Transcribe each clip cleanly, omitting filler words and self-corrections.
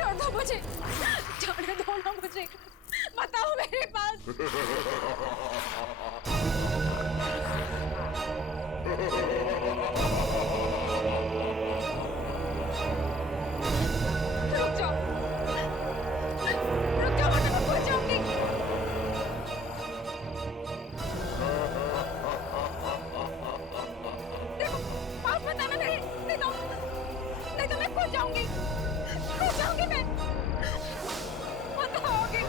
छोड़ दो मुझे, जाने दो ना मुझे, बताओ मेरे पास। रुक जाओ, वरना मैं खो जाऊंगी। देखो पास मत आना मेरे, नहीं तो मैं खो जाऊंगी मैं। बताओगे।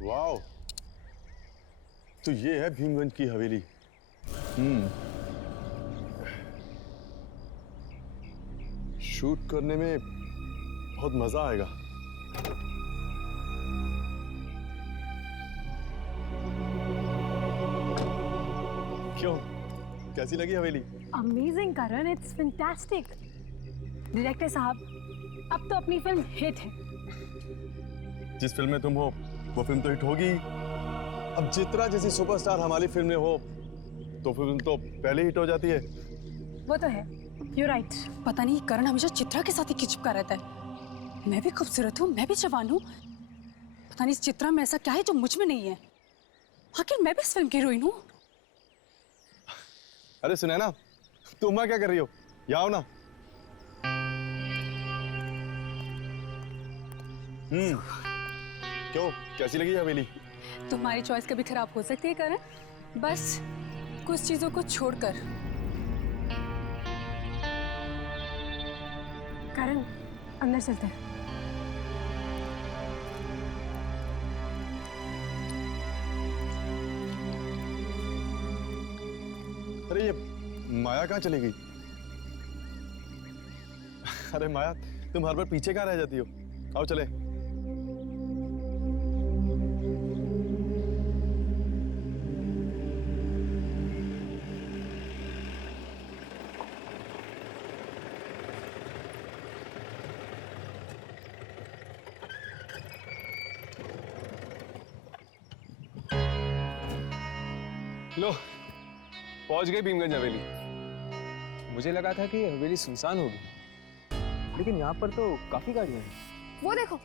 वाओ, तो ये है भीमगंज की हवेली। शूट करने में बहुत मजा आएगा। क्यों, कैसी लगी हवेली? Amazing Karan, it's fantastic. Director साहब, अब तो अपनी फिल्म हिट है। जिस फिल्म में तुम हो वो फिल्म तो हिट होगी। अब चित्रा जैसी सुपरस्टार हमारी फिल्म में हो तो फिल्म तो पहले हिट हो जाती है। वो तो है, यू राइट। पता नहीं करण हमेशा चित्रा के साथ ही चिपका रहता है। मैं भी खूबसूरत हूँ, मैं भी जवान हूँ, पता नहीं इस चित्रा में ऐसा क्या है जो मुझ में नहीं है। आखिर मैं भी इस फिल्म की हीरोइन हूँ। अरे सुनैना, तुम वहां क्या कर रही हो? यहाँ आओ ना। क्यों, कैसी लगी हवेली? तुम्हारी चॉइस कभी खराब हो सकती है करण, बस कुछ चीजों को छोड़कर। करण, अंदर चलते हैं। अरे ये माया कहाँ चली गई? अरे माया, तुम हर बार पीछे कहाँ रह जाती हो? आओ चले। लो, पहुंच गए भीमगंज हवेली। मुझे लगा था कि हवेली सुनसान होगी, लेकिन यहाँ पर तो काफी गाड़ियां हैं। वो देखो,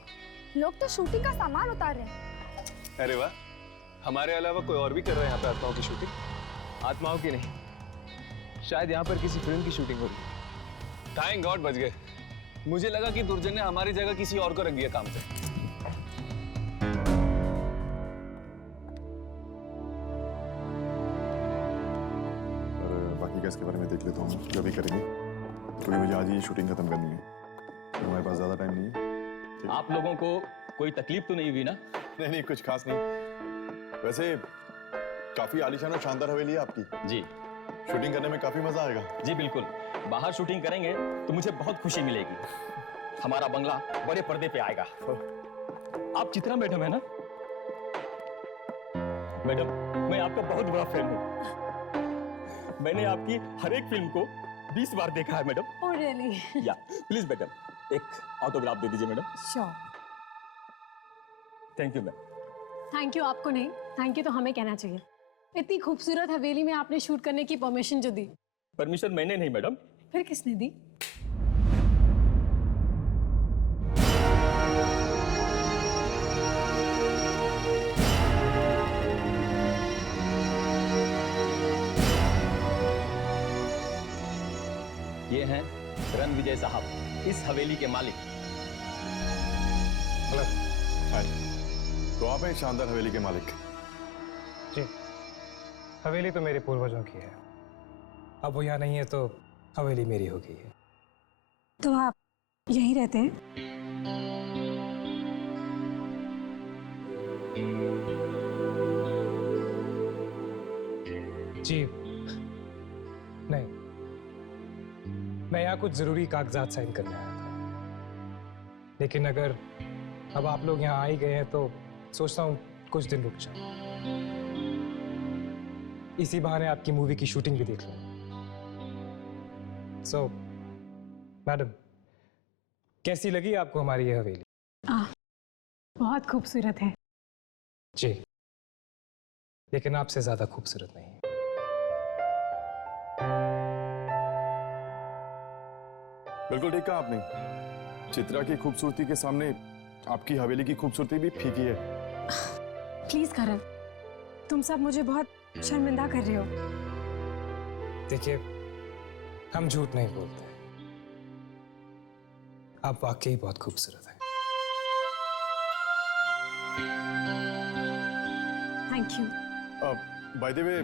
लोग तो शूटिंग का सामान उतार रहे हैं। अरे वाह, हमारे अलावा कोई और भी कर रहा है यहाँ पे आत्माओं की शूटिंग? आत्माओं की नहीं, शायद यहाँ पर किसी फिल्म की शूटिंग हो रही है। थैंक गॉड बच गए। मुझे लगा कि दुर्जन ने हमारी जगह किसी और को रख दिया काम पे। इसके बारे में देख लेता हूँ, जो भी करेंगे, क्योंकि मुझे आज ही शूटिंग खत्म करनी है। हमारे पास ज्यादा टाइम नहीं है। आप लोगों को कोई तकलीफ तो नहीं हुई ना? नहीं, कुछ खास नहीं। वैसे काफी आलीशान और शानदार हवेली है आपकी। जी, शूटिंग करने में काफी मजा आएगा। जी बिल्कुल, बाहर शूटिंग करेंगे तो मुझे बहुत खुशी मिलेगी। हमारा बंगला बड़े पर्दे पे आएगा। आप चित्रा मैडम है ना? मैडम, मैं आपका बहुत बड़ा फैन हूँ। मैंने आपकी हर एक फिल्म को 20 बार देखा है मैडम। Oh really? या प्लीज मैडम, एक ऑटोग्राफ दे दीजिए madam. Sure. Thank you ma'am. Thank you आपको नहीं, थैंक यू तो हमें कहना चाहिए। इतनी खूबसूरत हवेली में आपने शूट करने की परमिशन जो दी। परमिशन मैंने नहीं मैडम। फिर किसने दी? ये हैं रणविजय साहब, इस हवेली के मालिक। हेलो, हाय। तो आप हैं शानदार हवेली के मालिक? जी, हवेली तो मेरे पूर्वजों की है। अब वो यहाँ नहीं है तो हवेली मेरी हो गई है। तो आप यहीं रहते हैं? जी नहीं, मैं यहाँ कुछ जरूरी कागजात साइन करने आया था, लेकिन अगर अब आप लोग यहाँ आ ही गए हैं तो सोचता हूँ कुछ दिन रुक जाऊं। इसी बहाने आपकी मूवी की शूटिंग भी देख लूं। सो मैडम, कैसी लगी आपको हमारी ये हवेली? बहुत खूबसूरत है। जी, लेकिन आपसे ज्यादा खूबसूरत नहीं। बिल्कुल ठीक कहा आपने। चित्रा की खूबसूरती के सामने आपकी हवेली की खूबसूरती भी फीकी है। प्लीज करण, तुम सब मुझे बहुत शर्मिंदा कर रहे हो। देखिए, हम झूठ नहीं बोलते, आप वाकई बहुत खूबसूरत हैं। Thank you. By the way,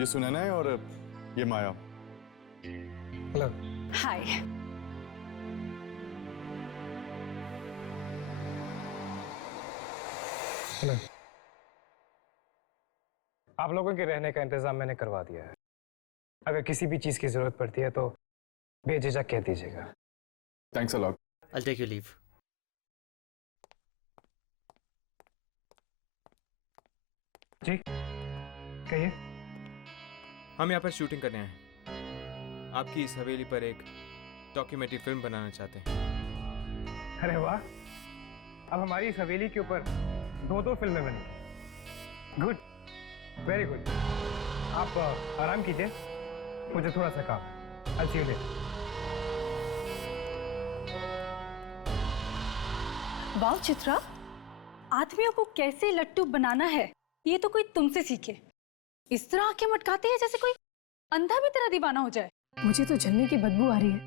ये सुनैना है और ये माया। हेलो। हाय। हेलो। आप लोगों के रहने का इंतजाम मैंने करवा दिया है। अगर किसी भी चीज की जरूरत पड़ती है तो बेझिझक कह दीजिएगा। Thanks a lot. I'll take your leave. जी कहिए। हम यहाँ पर शूटिंग करने आए हैं। आपकी इस हवेली पर एक डॉक्यूमेंट्री फिल्म बनाना चाहते हैं। अरे वाह, अब हमारी इस हवेली के ऊपर दो फिल्में बनी। Good, very good. आप आराम कीजिए, मुझे थोड़ा सा काम। I'll see you later. वाह चित्रा, आदमियों को कैसे लट्टू बनाना है ये तो कोई तुमसे सीखे। इस तरह आंखें मटकाते हैं जैसे कोई अंधा भी तेरा दीवाना हो जाए। मुझे तो जलने की बदबू आ रही है।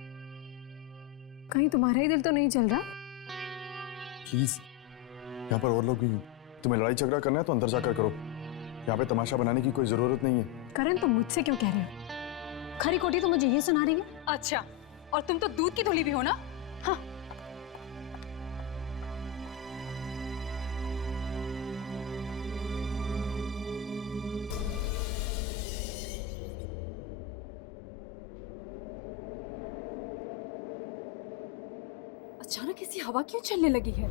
कहीं तुम्हारा ही दिल तो नहीं चल रहा? प्लीज, यहाँ पर और लोग भी हैं। तुम्हें लड़ाई झगड़ा करना है तो अंदर जाकर करो। यहाँ पे तमाशा बनाने की कोई जरूरत नहीं है। करण, तुम मुझसे क्यों कह रहे हो? खरी कोटी तो मुझे ये सुना रही है। अच्छा, और तुम तो दूध की धुली भी हो ना। हाँ। अचानक ऐसी हवा क्यों चलने लगी है?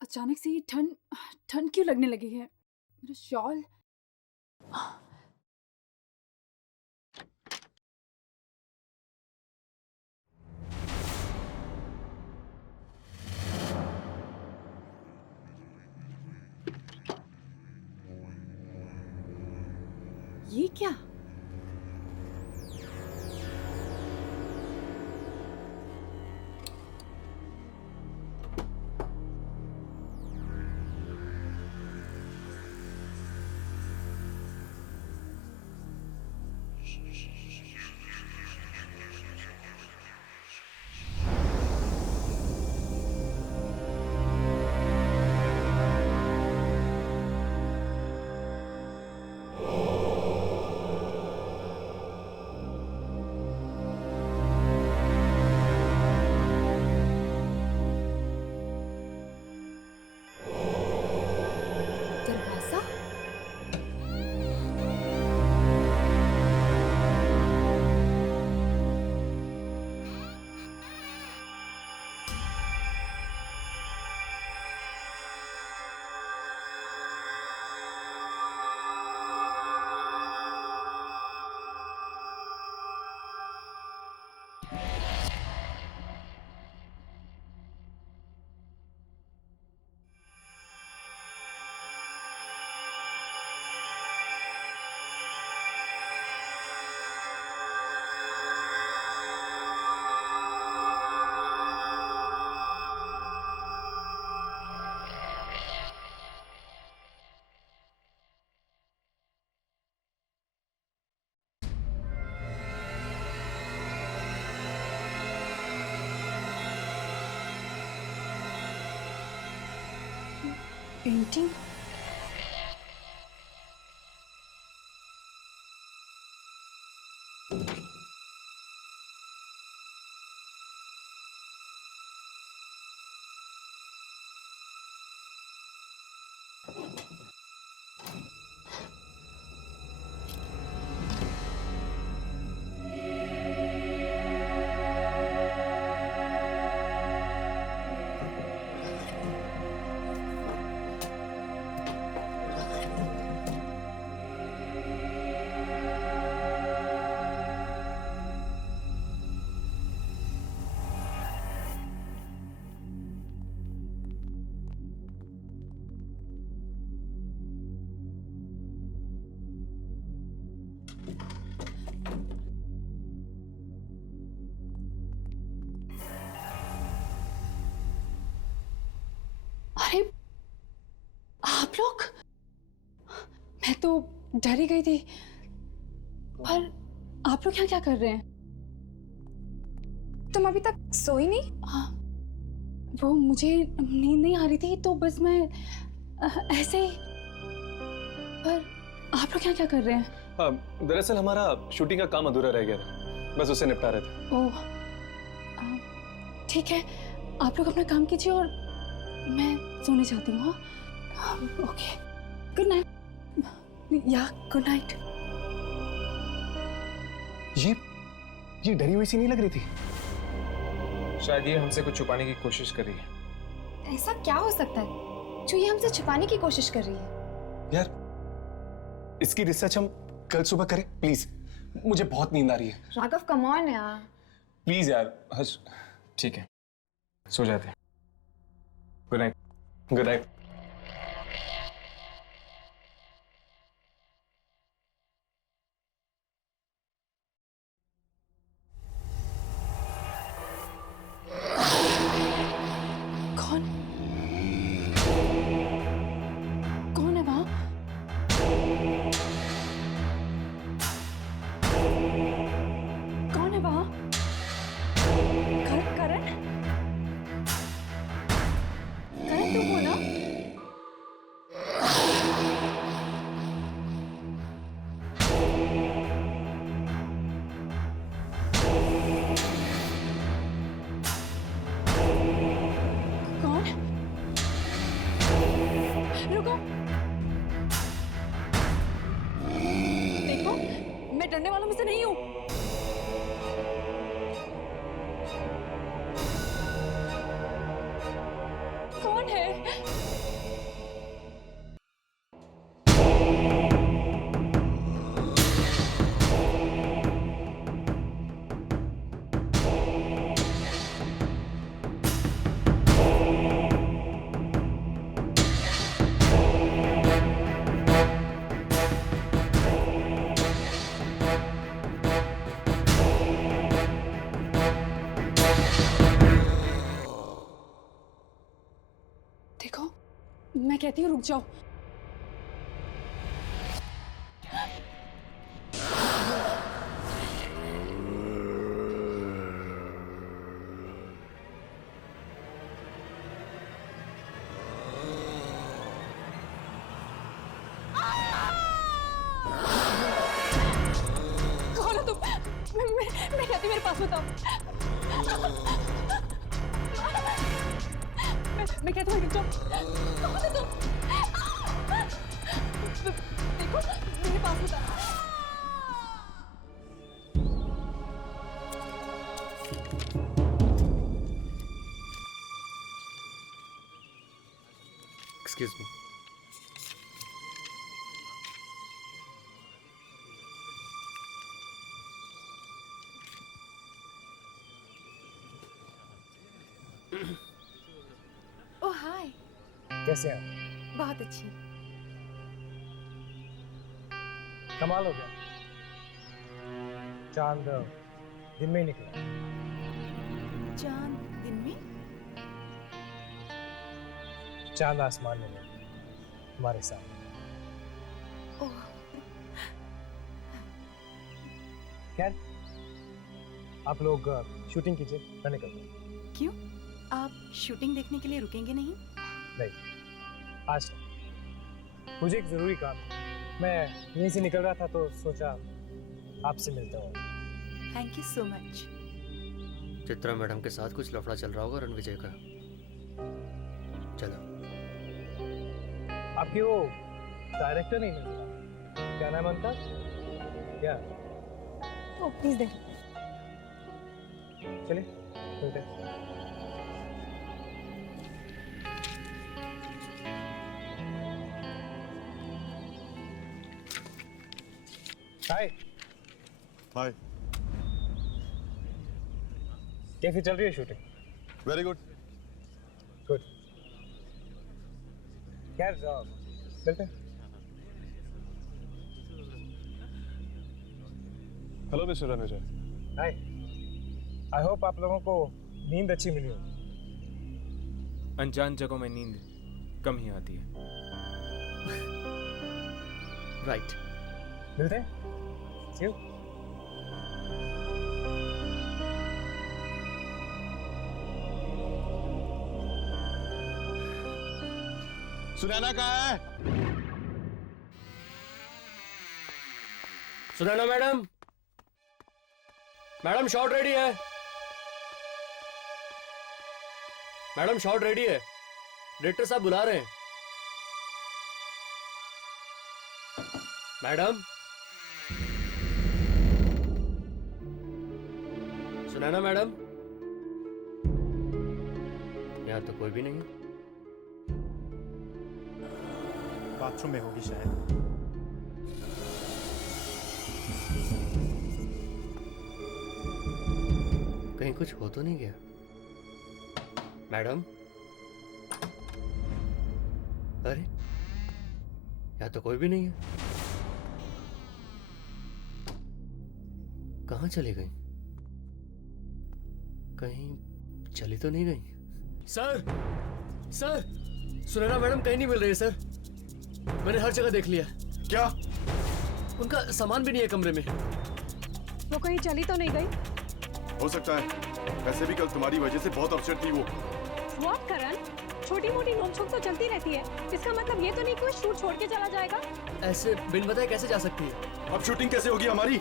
अचानक से ये ठंड ठंड क्यों लगने लगी है? मेरा शॉल। ये क्या? दरवाजा? पेंटिंग? अरे आप लोग, मैं तो डर ही गई थी। पर आप लोग यहाँ क्या कर रहे हैं? तुम अभी तक सोई नहीं? हाँ, वो मुझे नींद नहीं आ रही थी तो बस मैं ऐसे ही। पर आप लोग यहाँ क्या कर रहे हैं? दरअसल हमारा शूटिंग का काम अधूरा रह गया था, बस उसे निपटा रहे थे। ओह, ठीक है, आप लोग अपना काम कीजिए और मैं सोने जाती हूँ। हाँ, ओके, गुड नाइट। या गुड नाइट। ये डरी हुई सी नहीं लग रही थी? शायद ये हमसे कुछ छुपाने की कोशिश कर रही है। ऐसा क्या हो सकता है जो ये हमसे छुपाने की कोशिश कर रही है? यार, इसकी रिसर्च हम कल सुबह करें प्लीज, मुझे बहुत नींद आ रही है। राघव कम ऑन यार। प्लीज यार, हर्ष। ठीक है, सो जाते हैं। Good night. Good night. कौन कौन है वहां? कौन है वहां? करण? करण तुम हो ना? कौन? रुको, देखो मैं डरने वालों में से नहीं हूं। कौन है? देखो, मैं कहती हूँ रुक जाओ। कौन हो तुम? मैं कहती हूँ मेरे पास बताओ। मैं कहती हूँ रुक जाओ। कौन हो तुम? देखो मेरे पास बताओ। Excuse me. Oh hi. कैसे हैं आप? बहुत अच्छी। कमाल हो गया, चांद दिन में ही निकला। चांद दिन में? चांद आसमान में नहीं, हमारे साथ। ओह, खैर, आप लोग शूटिंग कीजिए, मैं निकलता हूँ। क्यों? आप शूटिंग देखने के लिए रुकेंगे नहीं? नहीं, आज मुझे एक ज़रूरी काम है। मैं यहीं से निकल रहा था तो सोचा आपसे मिलता हूँ। Thank you so much. Chitra madam के साथ कुछ लफड़ा चल रहा होगा रणविजय का। चलो। आपकी वो डायरेक्टर नहीं मिल, क्या नाम है उनका? क्या? ओ प्लीज दे। चलिए मिलते हैं। हाय। हाय। कैसी चल रही है शूटिंग? Very good. गुड। खैर चलते हैं। Hello mister Ranvijay. Hi. I hope आप लोगों को नींद अच्छी मिली हो। अनजान जगहों में नींद कम ही आती है। राइट। मिलते हैं। See you. सुनैना कहाँ है? Sunaina madam, madam shot ready है। मैडम शॉट रेडी है, डायरेक्टर साहब बुला रहे हैं। मैडम, सुनैना मैडम, यहाँ तो कोई भी नहीं है। बाथरूम में होगी शायद। कहीं कुछ हो तो नहीं गया? मैडम, अरे यहाँ तो कोई भी नहीं है। कहाँ चली गई? कहीं चली तो नहीं गई? सर, सर, सुनैना मैडम कहीं नहीं मिल रही है सर। मैंने हर जगह देख लिया। क्या? उनका सामान भी नहीं है कमरे में। वो कहीं चली तो नहीं गई? हो सकता है, वैसे भी कल तुम्हारी वजह से बहुत अपसेट थी वो। व्हाट करण? छोटी मोटी नोकझोंक तो चलती रहती है, इसका मतलब ये तो नहीं कि वो शूट छोड़ के चला जाएगा। ऐसे बिन बताए कैसे जा सकती है? अब शूटिंग कैसे होगी हमारी?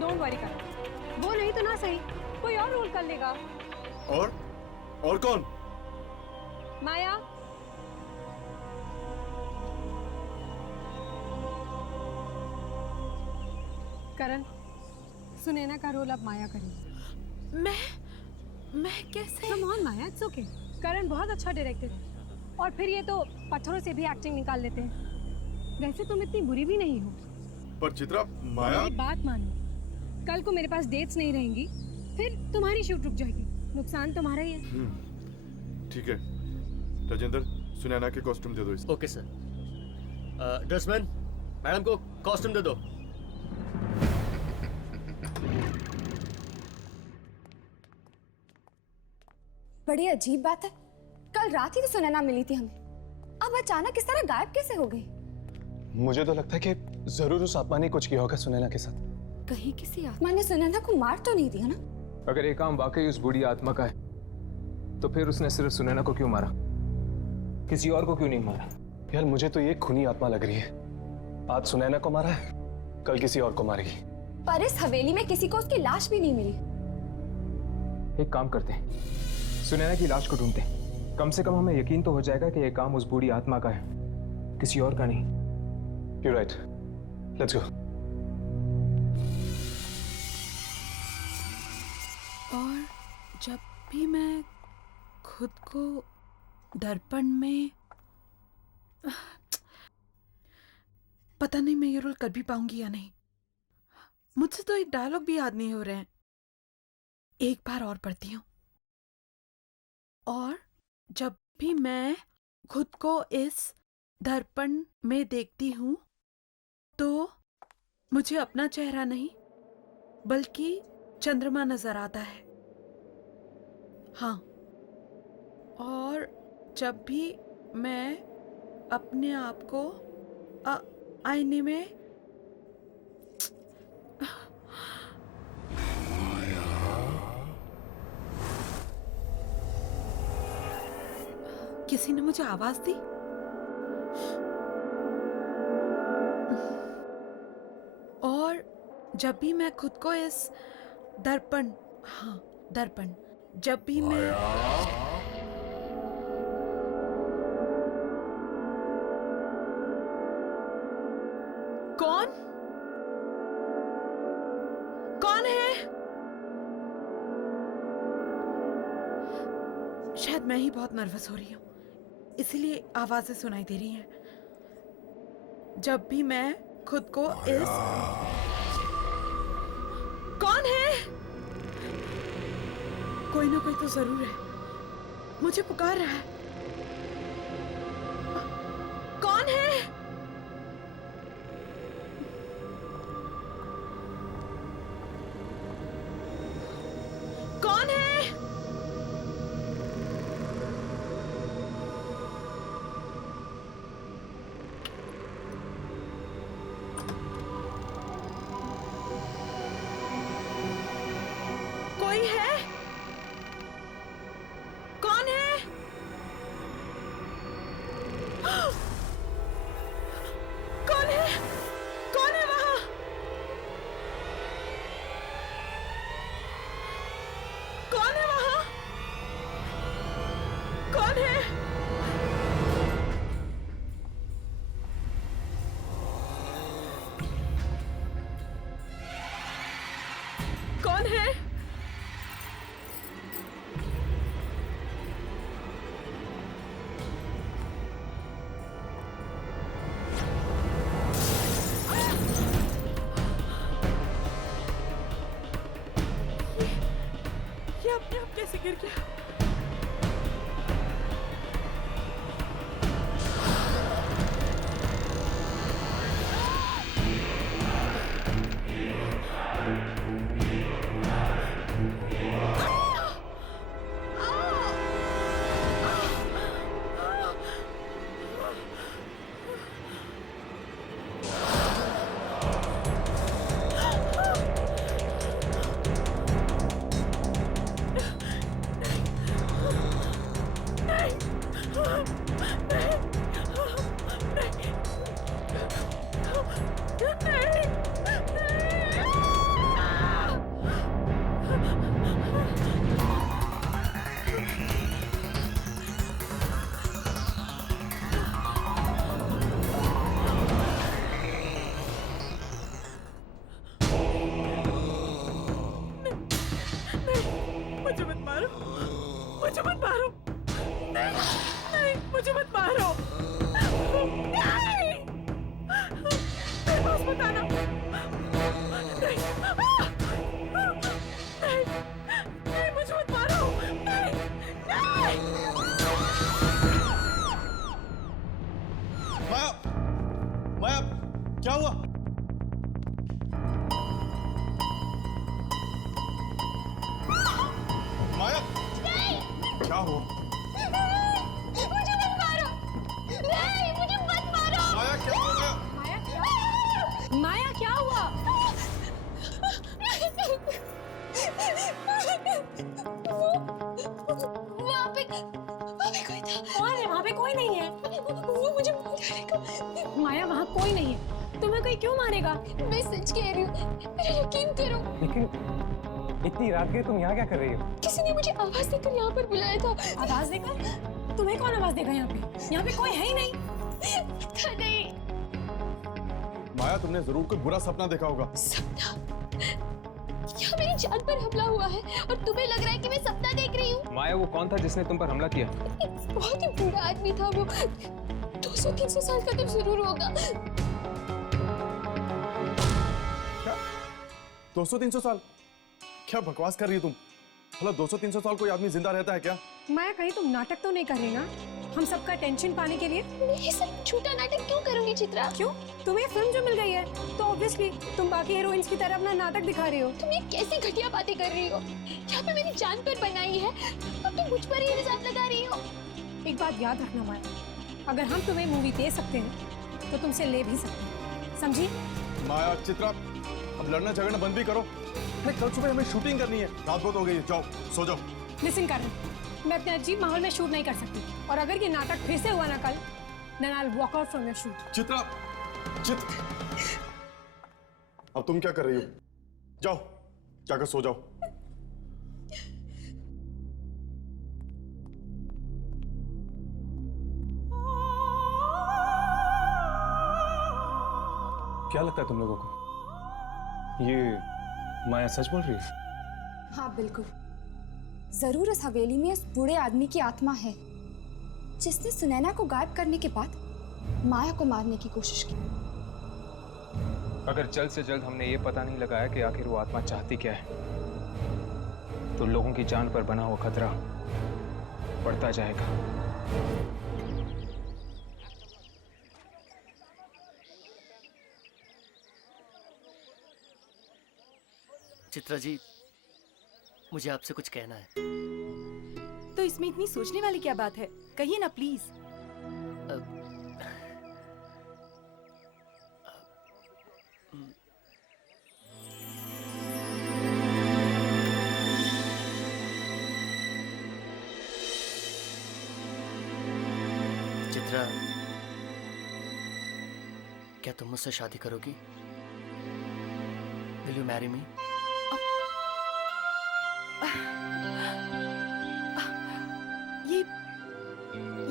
डोंट वरी करण, वो नहीं तो ना सही, कोई और रोल कर लेगा। और कौन? माया। करण, सुनैना का रोल अब माया करेगी। मैं कैसे? Come on Maya, it's okay. Karan बहुत अच्छा डायरेक्टर है, और फिर ये तो पत्थरों से भी एक्टिंग निकाल लेते हैं। वैसे तुम इतनी बुरी भी नहीं हो। पर चित्रा, माया। मेरी बात मानो, कल को मेरे पास डेट्स नहीं रहेंगी, फिर तुम्हारी शूट रुक जाएगी, नुकसान तुम्हारा ही है। ठीक है राजेंद्र, सुनैना के कॉस्ट्यूम दे दो इसे। Okay sir. ड्रेसमैन, मैडम को कॉस्ट्यूम दे दो। बड़ी अजीब बात है, कल रात ही तो सुनैना मिली थी हमें, अब अचानक इस तरह गायब कैसे हो गई? मुझे तो लगता है कि जरूर उस आत्मा ने कुछ किया होगा सुनैना के साथ। कहीं किसी आत्मा ने सुनैना को मार तो नहीं दिया ना? अगर ये काम वाकई उस बूढ़ी आत्मा का है तो फिर उसने सिर्फ सुनैना को क्यों मारा, किसी और को क्यों नहीं मारा? यार मुझे तो ये खूनी आत्मा लग रही है। आज सुनैना को मारा है, कल किसी और को मारेगी। पर इस हवेली में किसी को उसकी लाश भी नहीं मिली। एक काम करते हैं, सुनैना की लाश को ढूंढते हैं, कम से कम हमें यकीन तो हो जाएगा कि यह काम उस बूढ़ी आत्मा का है, किसी और का नहीं। You're right. Let's go. और जब भी मैं खुद को दर्पण में, पता नहीं मैं ये रोल कर भी पाऊंगी या नहीं। मुझसे तो एक डायलॉग भी याद नहीं हो रहे हैं। एक बार और पढ़ती हूँ। और जब भी मैं खुद को इस दर्पण में देखती हूँ तो मुझे अपना चेहरा नहीं बल्कि चंद्रमा नजर आता है। हाँ, और जब भी मैं अपने आप को आईने में किसी ने मुझे आवाज दी। जब भी मैं खुद को इस दर्पण जब भी मैं कौन है? शायद मैं ही बहुत नर्वस हो रही हूँ, इसीलिए आवाजें सुनाई दे रही हैं। जब भी मैं खुद को इस कौन है? कोई ना कोई तो जरूर है, मुझे पुकार रहा है। कौन है? कौन है? कोई है? कौन है? कौन है? कौन है वहां? कौन है वहां? कौन है? कौन है? ये अपने आप कैसे गिर गया? मुझे मत मारो, मुझे मत मारो, नहीं, नहीं, मुझे मत मारो, नहीं, मेरे पास मत आना, नहीं, नहीं, नहीं, मुझे मत मारो, नहीं, नहीं। माया, माया, क्या हुआ? माया, क्या हुआ? मुझे मत मारो, नहीं, मुझे मत मारो। माया, क्या हो गया? माया क्या हुआ? वहाँ पे कोई था। कौन है? वहाँ पे कोई नहीं है। वो मुझे मार डालेगा। माया वहाँ कोई नहीं है, तुम्हें कोई क्यों मारेगा? मैं सच कह रही हूँ, मेरा यकीन करो। लेकिन इतनी रात के तुम यहाँ क्या कर रही हो? किसी ने मुझे आवाज देकर यहाँ पर बुलाया था। आवाज देकर? तुम्हें कौन आवाज देगा यहाँ पे? यहाँ पे कोई है ही नहीं। पता नहीं। माया, तुमने जरूर कोई बुरा सपना देखा होगा। सपना? यहाँ मेरी जान पर हमला हुआ है और तुम्हें लग रहा है कि मैं सपना देख रही हूँ? माया, वो कौन था जिसने तुम पर हमला किया? बहुत ही बुरा आदमी था वो। 200-300 साल का तो जरूर होगा। क्या? 200-300 साल? क्या बकवास कर रही हो तुम? भला 200-300 साल कोई आदमी जिंदा रहता है क्या? माया, कहीं तुम नाटक तो नहीं कर रही ना? हम सबका टेंशन पाने के लिए? मैं ये सब झूठा नाटक क्यों करूंगी चित्रा? क्यों? तुम्हें फिल्म जो मिल गई है तो ऑब्वियसली तुम बाकी हीरोइंस की तरह अपना नाटक दिखा रही हो। तुम ये कैसी घटिया बातें कर रही हो? यहाँ पे मेरी जान पर बनाई है, अब तुम मुझ पर ही इल्जाम लगा रही हो। एक बात याद रखना माया, अगर हम तुम्हें मूवी दे सकते हैं तो तुमसे ले भी सकते हैं, समझी? माया, चित्रा, अब लड़ना झगड़ना बंद भी करो। नहीं, कल सुबह हमें शूटिंग करनी है। रात बहुत हो गई है, जाओ सो जाओ। लिसन करण, मैं अपने अजीब माहौल में शूट नहीं कर सकती, और अगर ये नाटक फिर से हुआ ना कल, then I'll walk out from your shoot. Chitra, अब तुम क्या कर रही हो? जाओ जाकर सो जाओ। क्या लगता है तुम लोगों को, ये माया सच बोल रही है? हाँ बिल्कुल, जरूर इस हवेली में उस बूढ़े आदमी की आत्मा है जिसने सुनैना को गायब करने के बाद माया को मारने की कोशिश की। अगर जल्द से जल्द हमने ये पता नहीं लगाया कि आखिर वो आत्मा चाहती क्या है, तो लोगों की जान पर बना हुआ खतरा बढ़ता जाएगा। चित्रा जी, मुझे आपसे कुछ कहना है। तो इसमें इतनी सोचने वाली क्या बात है, कहिए ना प्लीज। चित्रा, क्या तुम मुझसे शादी करोगी? Will you marry me?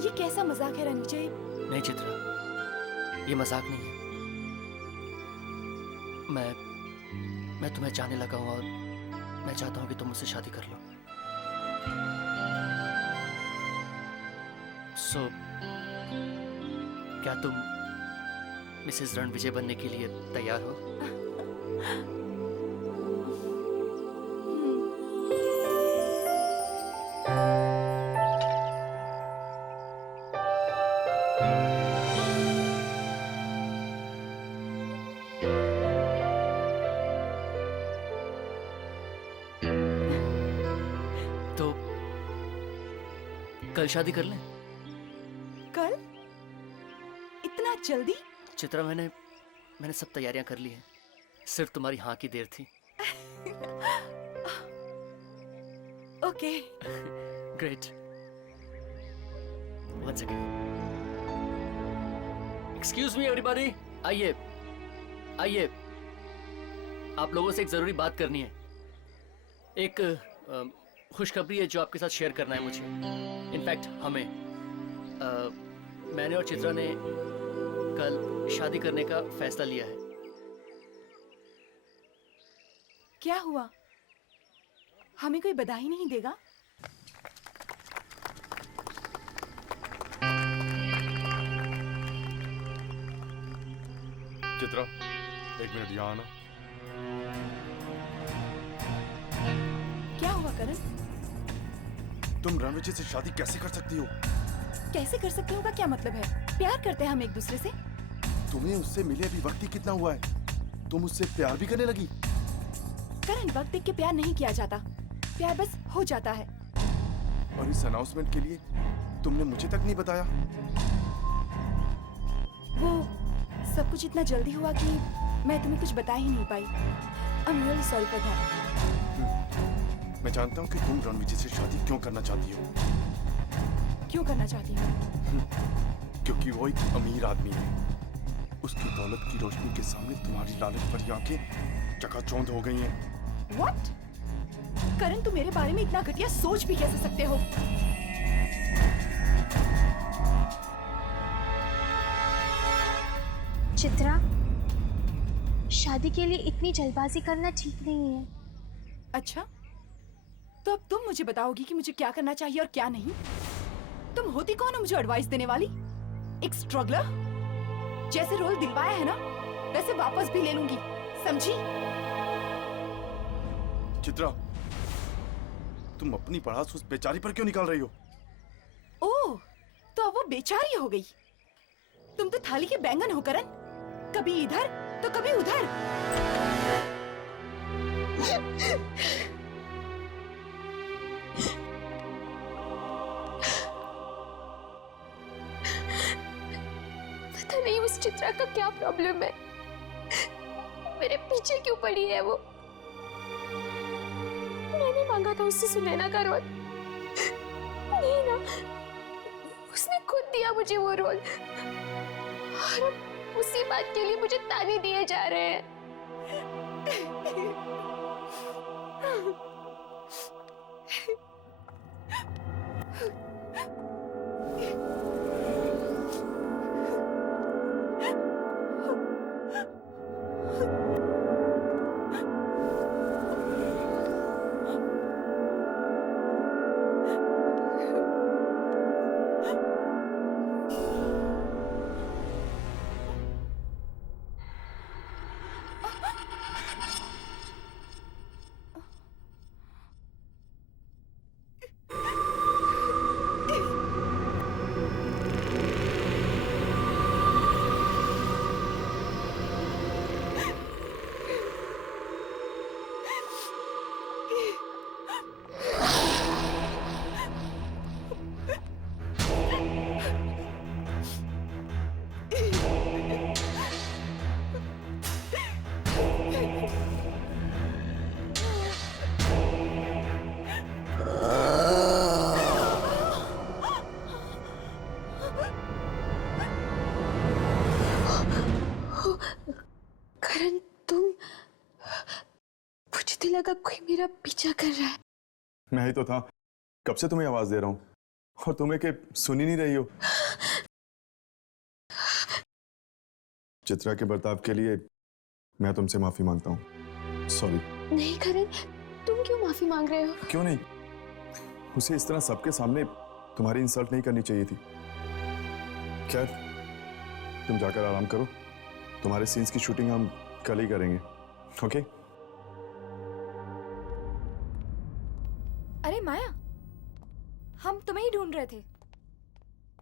ये कैसा मजाक है रणविजय? नहीं चित्रा, ये मजाक नहीं है। मैं तुम्हें चाहने लगा हूं और मैं चाहता हूं कि तुम मुझसे शादी कर लो। सो क्या तुम मिसेस रणविजय बनने के लिए तैयार हो? तो कल शादी कर लें? कल? इतना जल्दी? चित्रा, मैंने सब तैयारियां कर ली हैं, सिर्फ तुम्हारी हाँ की देर थी। Okay. Great. One second. Excuse me everybody, आइए आइए, आप लोगों से एक जरूरी बात करनी है। एक खुशखबरी है जो आपके साथ शेयर करना है मुझे। इनफैक्ट हमें मैंने और चित्रा ने कल शादी करने का फैसला लिया है। क्या हुआ? हमें कोई बधाई नहीं देगा? चित्रा, एक मिनट यहाँ आना। क्या हुआ करण? तुम रणविजय से शादी कैसे कर सकती हो? कैसे कर सकती हूँ का क्या मतलब है? प्यार करते हैं हम एक दूसरे से। तुम्हें उससे मिले अभी वक्त ही कितना हुआ है, तुम उससे प्यार भी करने लगी? करण, वक्त देख के प्यार नहीं किया जाता, प्यार बस हो जाता है। और इस अनाउंसमेंट के लिए तुमने मुझे तक नहीं बताया? वो सब कुछ इतना जल्दी हुआ कि मैं तुम्हें कुछ बता ही नहीं पाई। I am really sorry for that. मैं जानता हूँ कि तुम रणविजय से शादी क्यों करना चाहती हो। क्यों करना चाहती हूँ? क्योंकि वो एक अमीर आदमी है। उसकी दौलत की रोशनी के सामने तुम्हारी लालच भरी आंखें चकाचौंध हो गई हैं। What? करण, तुम मेरे बारे में इतना घटिया सोच भी कैसे सकते हो? चित्रा, शादी के लिए इतनी जल्दबाजी करना ठीक नहीं है। अच्छा, तो अब तुम मुझे बताओगी कि मुझे क्या करना चाहिए और क्या नहीं? तुम होती कौन हो मुझे एडवाइस देने वाली? एक स्ट्रगलर? जैसे रोल दिलवाया है ना, वैसे वापस भी ले लूंगी, समझी? चित्रा, तुम अपनी पढ़ास उस बेचारी पर क्यों निकाल रही हो? ओह, तो अब वो बेचारी हो गई। तुम तो थाली के बैंगन हो करण, कभी इधर तो कभी उधर। पता नहीं उस चित्रा का क्या प्रॉब्लम है, मेरे पीछे क्यों पड़ी है वो। मैंने मांगा था उससे सुनैना का रोल, नहीं ना, उसने खुद दिया मुझे वो रोल। और अब उसी बात के लिए मुझे ताने दिए जा रहे हैं। करण, तुम, मुझे तो लगा कोई मेरा पीछा कर रहा है। मैं ही तो था, कब से तुम्हें आवाज दे रहा हूँ और तुम्हें के सुन ही नहीं रही हो। चित्रा के बर्ताव के लिए मैं तुमसे माफी मांगता हूँ। सॉरी। नहीं करण, तुम क्यों माफी मांग रहे हो? क्यों नहीं, उसे इस तरह सबके सामने तुम्हारी इंसल्ट नहीं करनी चाहिए थी। खैर, तुम जाकर आराम करो, तुम्हारे सीन्स की शूटिंग हम कल ही करेंगे। ओके? अरे माया, हम तुम्हें ही ढूंढ रहे थे।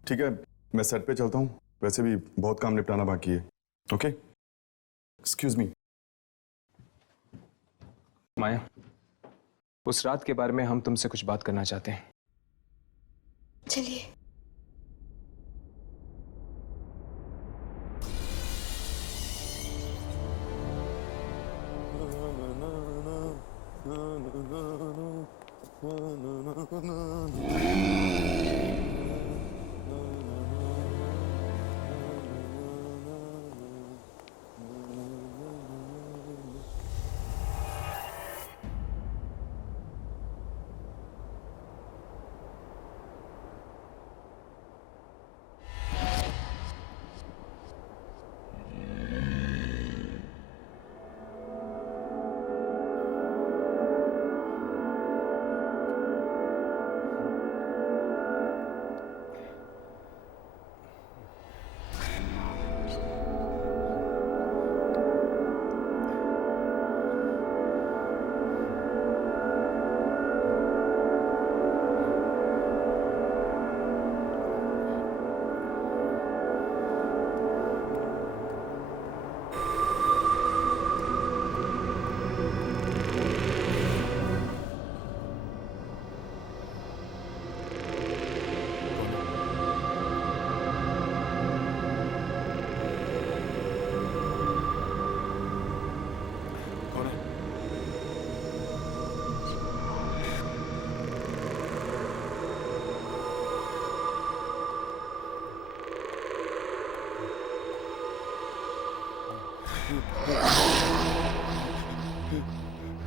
ठीक है, मैं सेट पे चलता हूँ, वैसे भी बहुत काम निपटाना बाकी है। ओके? Excuse me. माया, उस रात के बारे में हम तुमसे कुछ बात करना चाहते हैं। चलिए।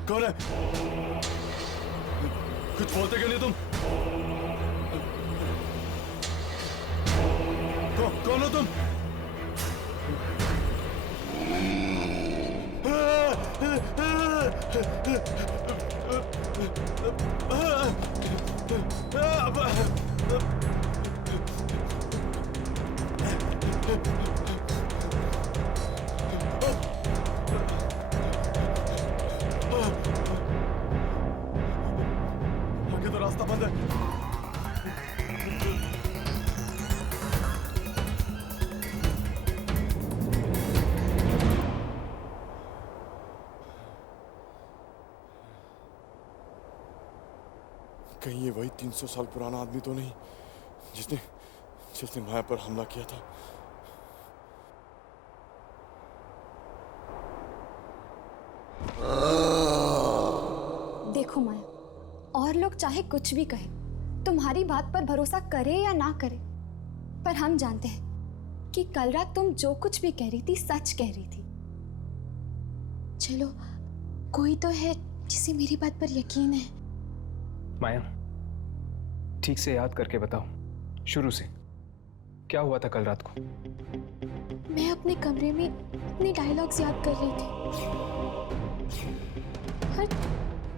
कौन है? कुछ बोलते क्यों नहीं तुम? कौन हो तुम? आगे तो रास्ता बंद है। कहीं ये वही 300 साल पुराना आदमी तो नहीं जिसने माया पर हमला किया था? देखो माया, और लोग चाहे कुछ भी कहे, तुम्हारी बात पर भरोसा करे या ना करे, पर हम जानते हैं कि कल रात तुम जो कुछ भी कह रही थी सच कह रही थी। चलो, कोई तो है जिसे मेरी बात पर यकीन है। माया, ठीक से याद करके बताओ, शुरू से क्या हुआ था कल रात को? मैं अपने कमरे में अपने डायलॉग्स याद कर रही थी और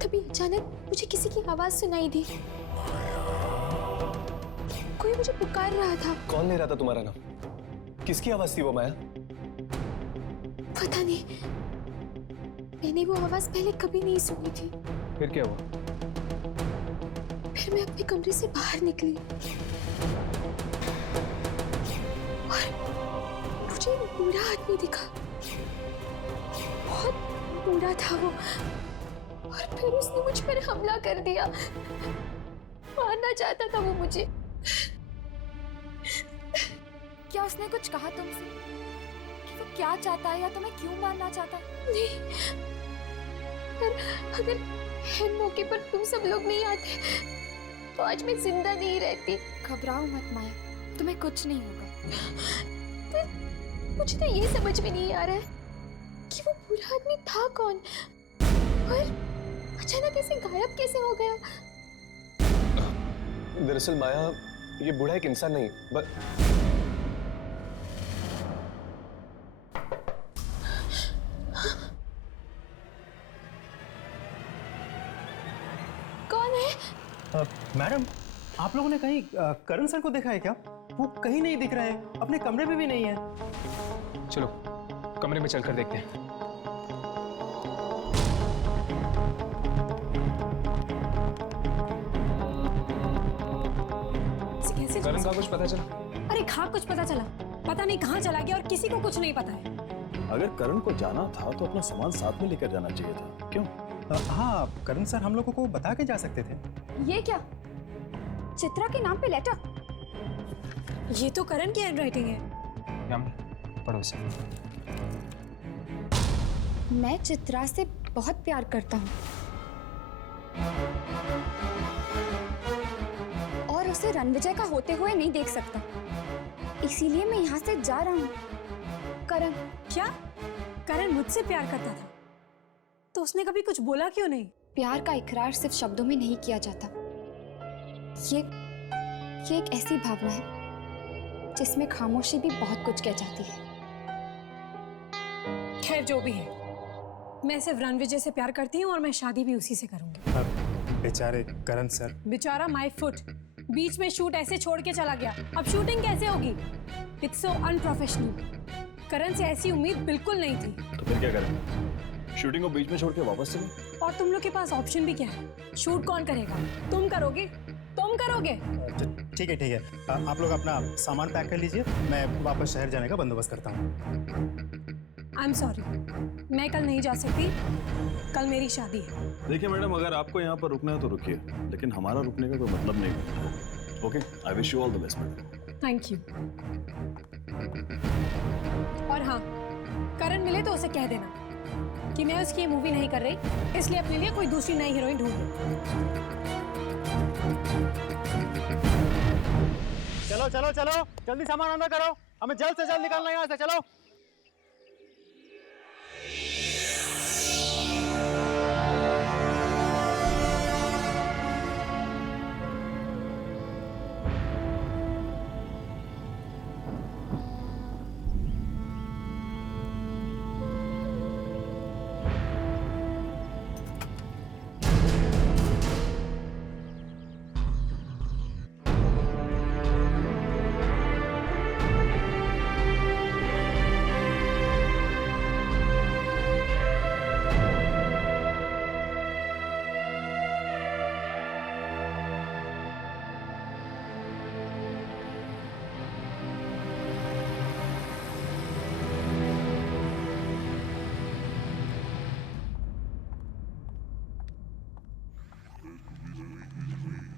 तभी अचानक मुझे किसी की आवाज सुनाई दी। कोई मुझे पुकार रहा था। कौन ले रहा था तुम्हारा नाम? किसकी आवाज थी वो माया? पता नहीं, मैंने वो आवाज पहले कभी नहीं सुनी थी। फिर क्या हुआ? फिर मैं अपने कमरे से बाहर निकली और मुझे एक बूढ़ा आदमी दिखा। बहुत बूढ़ा था वो और फिर उसने मुझ पर हमला कर दिया। मारना चाहता था वो मुझे। क्या उसने कुछ कहा तुमसे कि वो क्या चाहता है या तुम्हें क्यों मारना चाहता है? नहीं, अगर है मौके पर तुम सब लोग नहीं आते तो आज मैं जिंदा नहीं रहती। घबराओ मत माया, तुम्हें कुछ नहीं होगा। पर मुझे तो ये समझ में नहीं आ रहा है कि वो बूढ़ा आदमी था कौन और अचानक ऐसे गायब कैसे हो गया। दरअसल माया, ये बूढ़ा एक इंसान नहीं बस कौन है? मैडम, आप लोगों ने कहीं करण सर को देखा है क्या? वो कहीं नहीं दिख रहे हैं, अपने कमरे में भी नहीं है। चलो कमरे में चलकर देखते हैं। कैसे करण का कुछ पता चला? अरे हाँ, कुछ पता चला। पता नहीं कहाँ चला गया और किसी को कुछ नहीं पता है। अगर करण को जाना था तो अपना सामान साथ में लेकर जाना चाहिए था। क्यों? हाँ, करण सर हम लोगों को बता के जा सकते थे। ये क्या? चित्रा के नाम पे लेटर? ये तो करण की हैंडराइटिंग है। पढ़ो इसे। मैं चित्रा से बहुत प्यार करता हूँ और उसे रणविजय का होते हुए नहीं देख सकता, इसीलिए मैं यहाँ से जा रहा हूँ। करण। क्या? करण मुझसे प्यार करता था तो उसने कभी कुछ बोला क्यों नहीं? प्यार का इकरार सिर्फ शब्दों में नहीं किया जाता। ये एक ऐसी भावना है जिसमें खामोशी भी बहुत कुछ कह जाती है। खैर जो भी है, मैं सिर्फ रणविजय से प्यार करती हूँ और मैं शादी भी उसी से करूंगी। बेचारे करण सर। बेचारा माय फुट, बीच में शूट ऐसे छोड़ के चला गया। अब शूटिंग कैसे होगी? It's so unprofessional. करण से ऐसी उम्मीद बिल्कुल नहीं थी। तो फिर क्या करें? शूटिंग को बीच में छोड़ के वापस चले? और तुम लोग के पास ऑप्शन भी क्या है? शूट कौन करेगा? तुम करोगे? तुम करोगे? ठीक है, आप लोग अपना सामान पैक कर लीजिए, मैं वापस शहर जाने का बंदोबस्त करता हूँ। आई एम सॉरी, मैं कल नहीं जा सकती। कल मेरी शादी है। देखिए मैडम, अगर आपको यहाँ पर रुकना है तो रुकिए, लेकिन हमारा रुकने का कोई मतलब नहीं है। Okay, I wish you all the best madam. Thank you. और हाँ, करण मिले तो उसे कह देना कि मैं उसकी मूवी नहीं कर रही, इसलिए अपने लिए कोई दूसरी नई हीरोइन ढूंढ लूं। चलो चलो चलो, जल्दी सामान अंदर करो, हमें जल्द से जल्द निकालना है यहाँ से। चलो।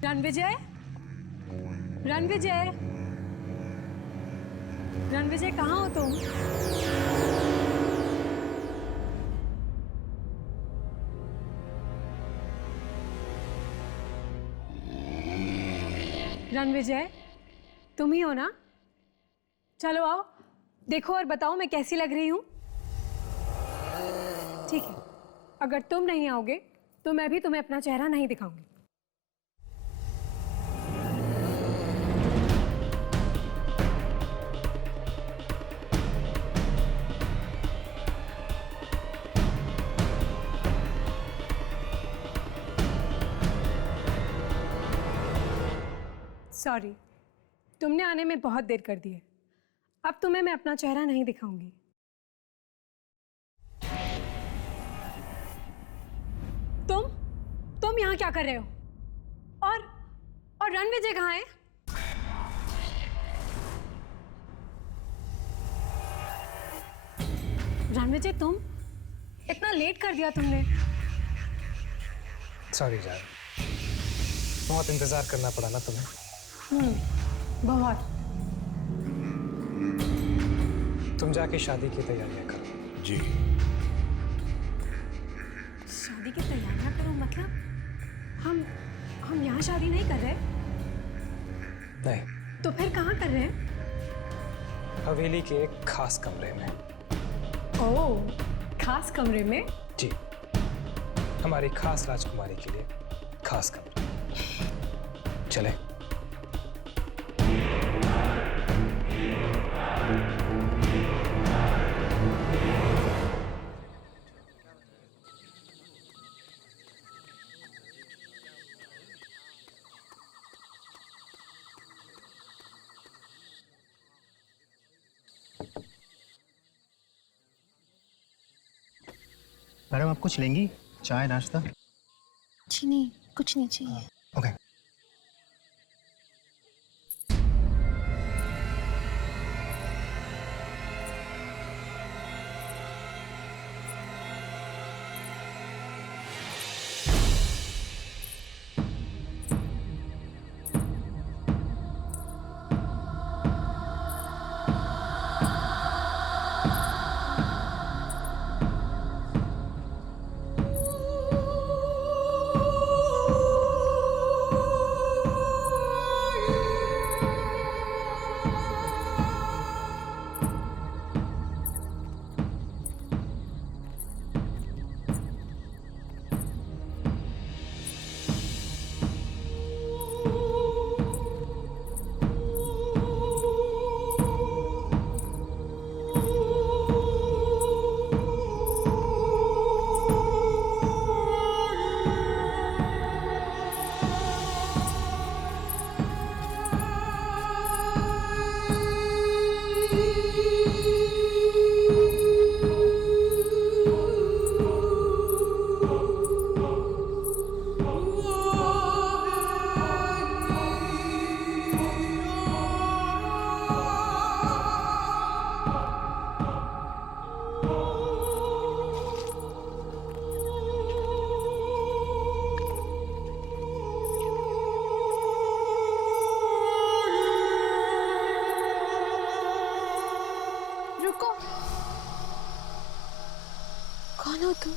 रणविजय, रणविजय, रणविजय कहाँ हो तुम? रणविजय, तुम ही हो ना? चलो आओ, देखो और बताओ मैं कैसी लग रही हूँ। ठीक है, अगर तुम नहीं आओगे तो मैं भी तुम्हें अपना चेहरा नहीं दिखाऊंगी। सॉरी, तुमने आने में बहुत देर कर दी है। अब तुम्हें मैं अपना चेहरा नहीं दिखाऊंगी। तुम यहाँ क्या कर रहे हो? और रणविजय कहाँ है? रणविजय, तुम इतना लेट कर दिया तुमने। सॉरी जान, बहुत इंतजार करना पड़ा ना तुम्हें। बहुत। तुम जाके शादी की तैयारियां करो। जी। शादी की तैयारियां करो मतलब? हम यहाँ शादी नहीं कर रहे? नहीं, तो फिर कहाँ कर रहे हैं? हवेली के एक खास कमरे में। ओह, खास कमरे में? जी, हमारी खास राजकुमारी के लिए खास कमरा। चले। मैडम आप कुछ लेंगी? चाय नाश्ता? जी नहीं, कुछ नहीं चाहिए। ओके। रुको, कौन हो तुम?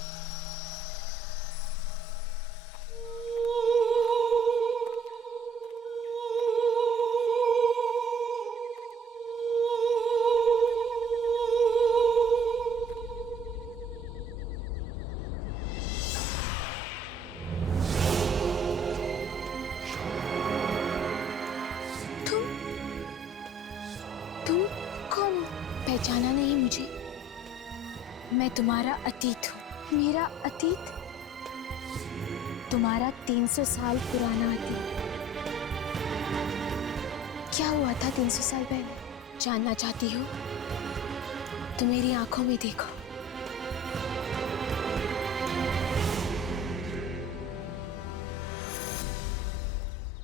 तुम कौन हो? पहचाना नहीं मुझे? मैं तुम्हारा अतीत हूँ। मेरा अतीत? तुम्हारा 300 साल पुराना अतीत। क्या हुआ था 300 साल पहले? जानना चाहती हो तो मेरी आंखों में देखो।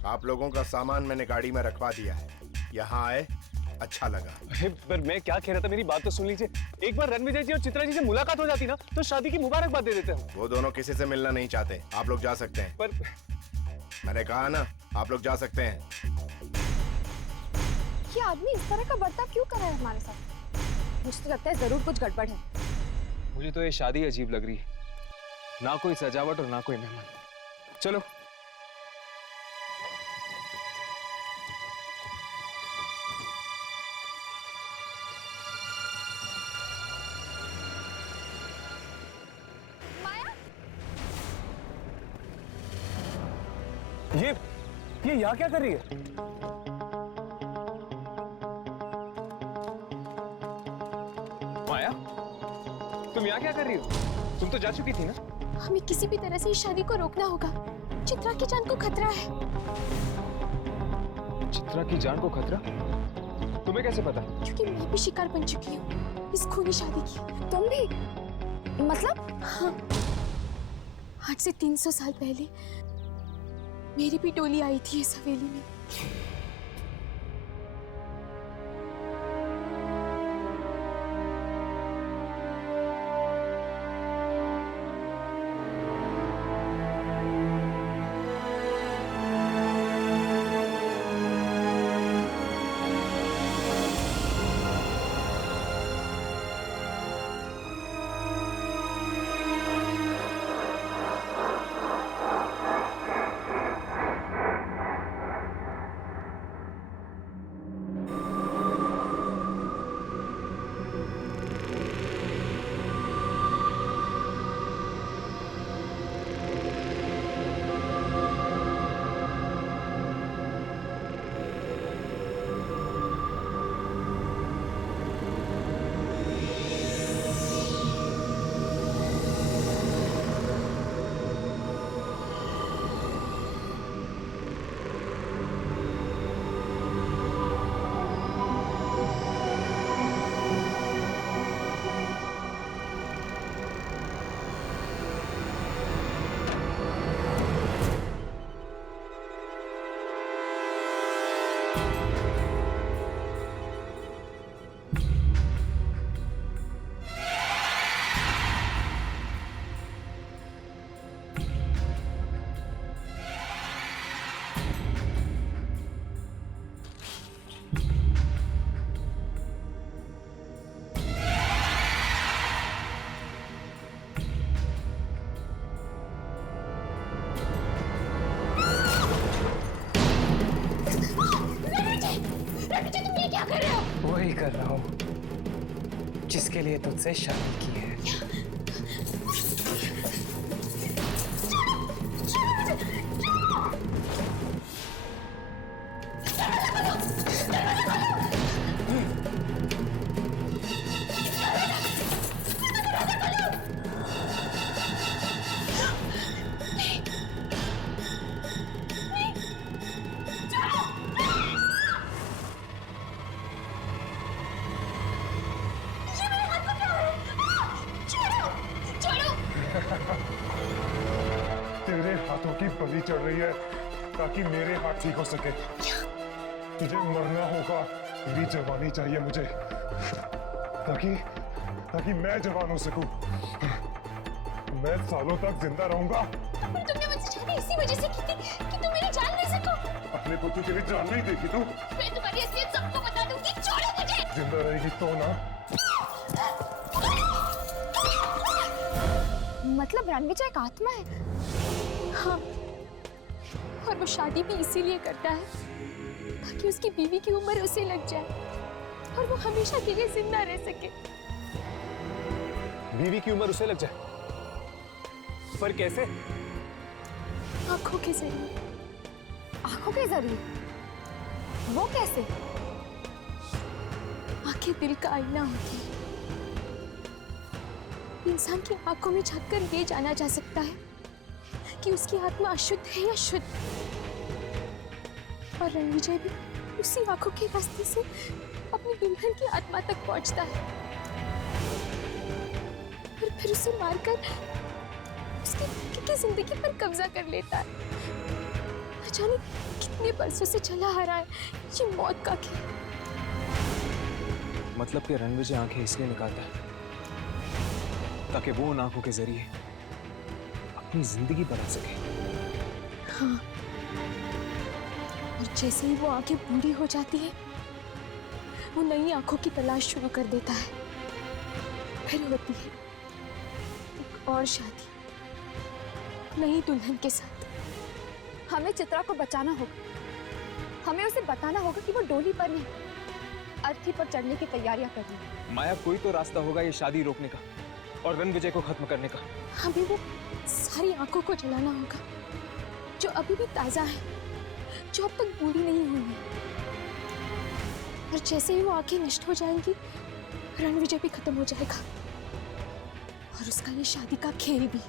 आप लोगों का सामान मैंने गाड़ी में रखवा दिया है। यहाँ आए, अच्छा लगा। अरे पर मैं क्या कह रहा था, मेरी बात तो सुन लीजिए। एक बार रणविजय जी और चित्रा जी से मुलाकात हो जाती ना तो शादी की मुबारकबाद दे देते हैं। वो दोनों किसी से मिलना नहीं चाहते। आप लोग जा सकते हैं। पर मैंने कहा ना, आप लोग जा सकते हैं। ये आदमी इस तरह का बर्ताव क्यों कर रहा है हमारे साथ? मुझे तो लगता है जरूर कुछ गड़बड़ है। मुझे तो ये शादी अजीब लग रही है, ना कोई सजावट और ना कोई मेहमान। चलो। ये यहाँ क्या कर रही है? माया, तुम यहाँ क्या कर रही हो? तुम तो जा चुकी थी ना? हमें किसी भी तरह से इस शादी को रोकना होगा। चित्रा की जान को खतरा है। चित्रा की जान को खतरा? तुम्हें कैसे पता? क्योंकि मैं भी शिकार बन चुकी हूँ इस खूनी शादी की। तुम भी? मतलब? हाँ, आज से 300 साल पहले मेरी भी टोली आई थी इस हवेली में। वही कर रहा हूँ जिसके लिए तुझसे शादी की है। तेरे हाथों की बलि चढ़ रही है ताकि मेरे हाथ ठीक हो सके। तुझे मरना होगा, तेरी जवानी चाहिए मुझे ताकि मैं जवान हो सकूं। मैं सालों तक जिंदा रहूंगा। तुमने मुझसे शादी इसी वजह से की थी कि तुम मेरी जान ले सको। अपने पुत्र के लिए जान नहीं देखी तू? मैं तुम्हारी असलियत सबको बता दूंगी। छोड़ो मुझे। जिंदा रहेगी तो ना। मतलब रणविजय एक आत्मा है? हाँ, और वो शादी भी इसीलिए करता है ताकि उसकी बीवी की उम्र उसे लग जाए और वो हमेशा के लिए जिंदा रह सके। बीवी की उम्र उसे लग जाए? पर कैसे? आंखों के जरिए। आंखों के जरिए? वो कैसे? आंखें दिल का आईना होती है। इंसान की आंखों में झांककर ये जाना जा सकता है कि उसकी आत्मा अशुद्ध है या शुद्ध। और रणविजय भी उसी आंखों के रास्ते से अपनी दुल्हन की आत्मा तक पहुंचता है और फिर उसे मारकर उसकी जिंदगी पर कब्जा कर लेता है। न जाने कितने बरसों से चला आ रहा है ये मौत का खेल। मतलब कि रणविजय आंखें इसलिए निकालता है ताकि वो उन आंखों के जरिए अपनी जिंदगी बदल सके। हाँ, और जैसे ही वो आंखें बूढ़ी हो जाती है वो नई आंखों की तलाश शुरू कर देता है। फिर होती है एक और शादी नई दुल्हन के साथ। हमें चित्रा को बचाना होगा। हमें उसे बताना होगा कि वो डोली पर नहीं, अर्थी पर चढ़ने की तैयारियां कर रही है। माया, कोई तो रास्ता होगा ये शादी रोकने का और रणविजय को खत्म करने का। हमें वो सारी आंखों को जलाना होगा जो अभी भी ताजा है, जो अब तक बूढ़ी नहीं हुई है। और जैसे ही वो आंखें नष्ट हो जाएंगी, रणविजय भी खत्म हो जाएगा और उसका ये शादी का खेल भी।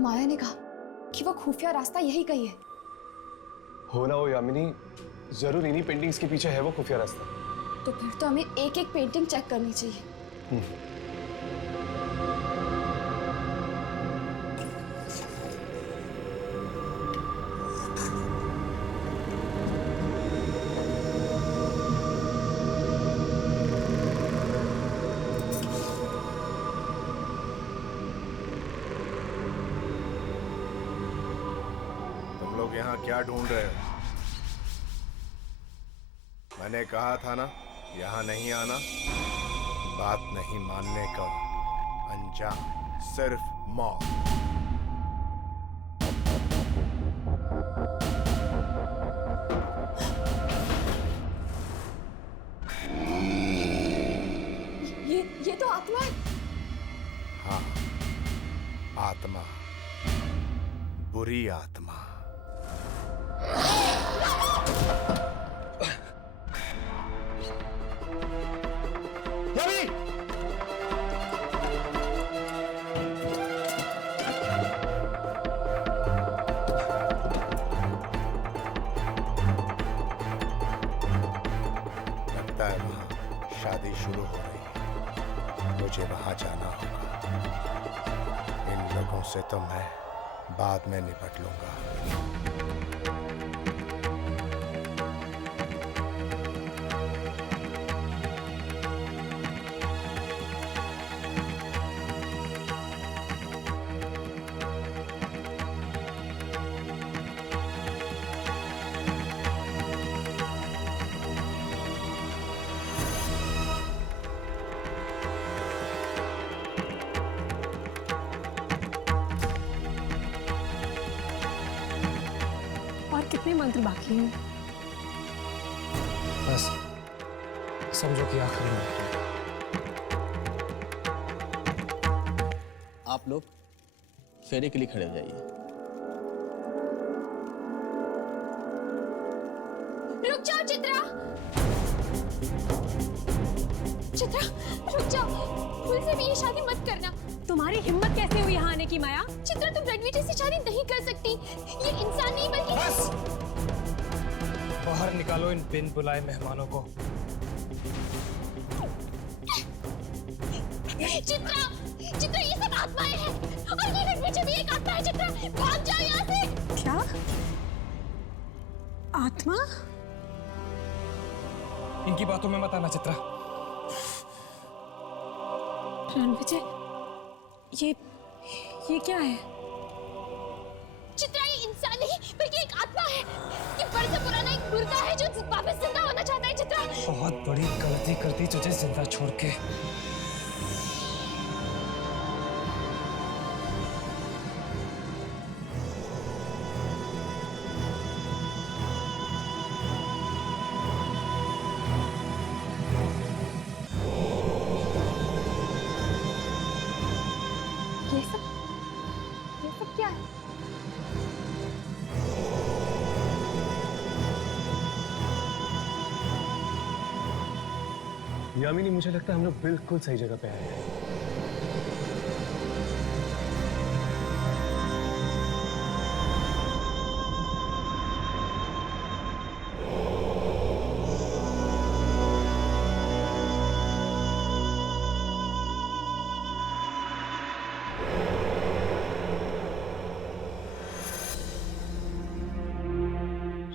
माया ने कहा कि वो खुफिया रास्ता यही कही है। हो ना हो यामिनी, जरूर इन्हीं पेंटिंग्स के पीछे है वो खुफिया रास्ता। तो फिर तो हमें एक एक पेंटिंग चेक करनी चाहिए। तुम लोग यहाँ क्या ढूंढ रहे हो? मैंने कहा था ना, यहाँ नहीं आना। बात नहीं मानने का अंजाम सिर्फ मौत। ये तो आत्मा है। हाँ, आत्मा, बुरी आत्मा। लगता है वहां शादी शुरू हो रही है। मुझे वहां जाना होगा। इन लोगों से तो मैं बाद में निपट लूंगा। और कितने मंत्र बाकी हैं? बस समझो कि आखिरी मंत्र। आप लोग फेरे के लिए खड़े हो जाइए। रुक जाओ चित्रा, चित्रा रुक जाओ। भूल से भी ये शादी मत करना। तुम्हारी हिम्मत कैसे हुई यहाँ आने की माया? चित्रा, तुम रणविजय से शादी नहीं कर सकती। ये इंसान नहीं बल्कि बस! बाहर निकालो इन बिन बुलाए मेहमानों को। चित्रा, चित्रा ये सब आत्माएं हैं और ये रणविजय भी एक आत्मा है। चित्रा भाग जाओ यहाँ से। क्या? आत्मा? इनकी बातों में मत आना चित्रा। रणविजय, ये क्या है? चित्रा, ये इंसान नहीं बल्कि एक आत्मा है। ये बरसों पुराना एक मुर्दा है जो वापस जिंदा होना चाहता है। चित्रा, बहुत बड़ी गलती कर दी तुझे जिंदा छोड़ के। ये सब क्या है? यामिनी, मुझे लगता है हम लोग बिल्कुल सही जगह पे आए हैं।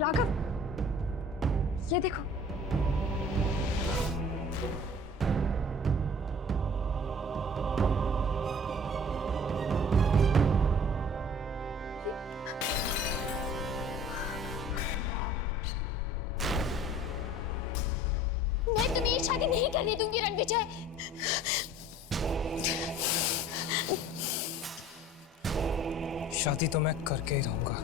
राघव, ये देखो। मैं तुम्हें ये शादी नहीं करने दूंगी रणविजय। शादी तो मैं करके ही रहूंगा।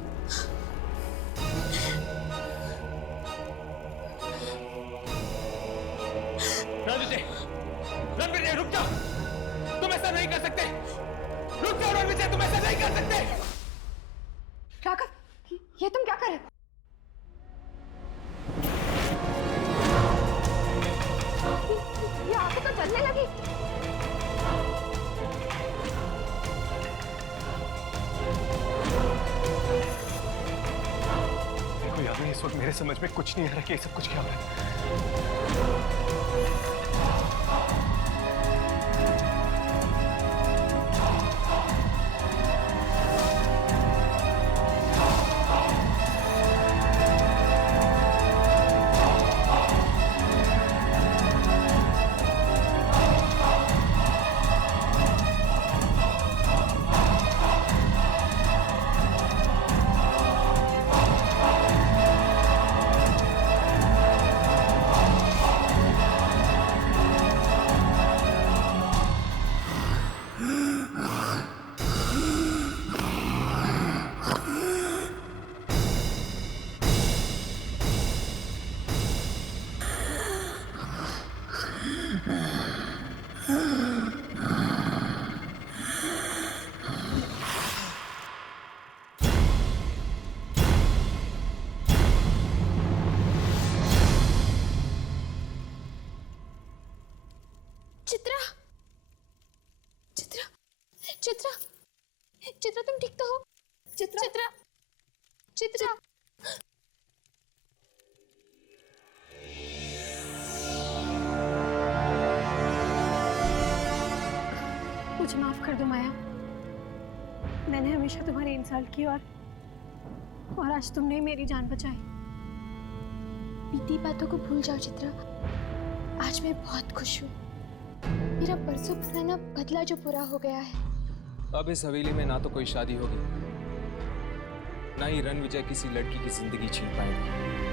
रणविजय रुक जाओ, तुम ऐसा नहीं कर सकते। रुक जाओ रणविजय, तुम ऐसा नहीं कर सकते। राघव, ये तुम क्या कर रहे हो? ये आंखें तो जलने लगी। देखो याद नहीं, इस वक्त मेरे समझ में कुछ नहीं आ रहा कि ये सब कुछ क्या हो रहा है। चित्रा, चित्रा, चित्रा, चित्रा, तुम ठीक तो हो? चित्रा, चित्रा, चित्रा। मुझे माफ कर दो माया, मैंने हमेशा तुम्हारी इंसल्ट की और आज तुमने मेरी जान बचाई। बीती बातों को भूल जाओ चित्रा, आज मैं बहुत खुश हूँ। मेरा परसों पुराना बदला जो पूरा हो गया है। अब इस हवेली में ना तो कोई शादी होगी, ना ही रणविजय किसी लड़की की जिंदगी छीन पाएगा।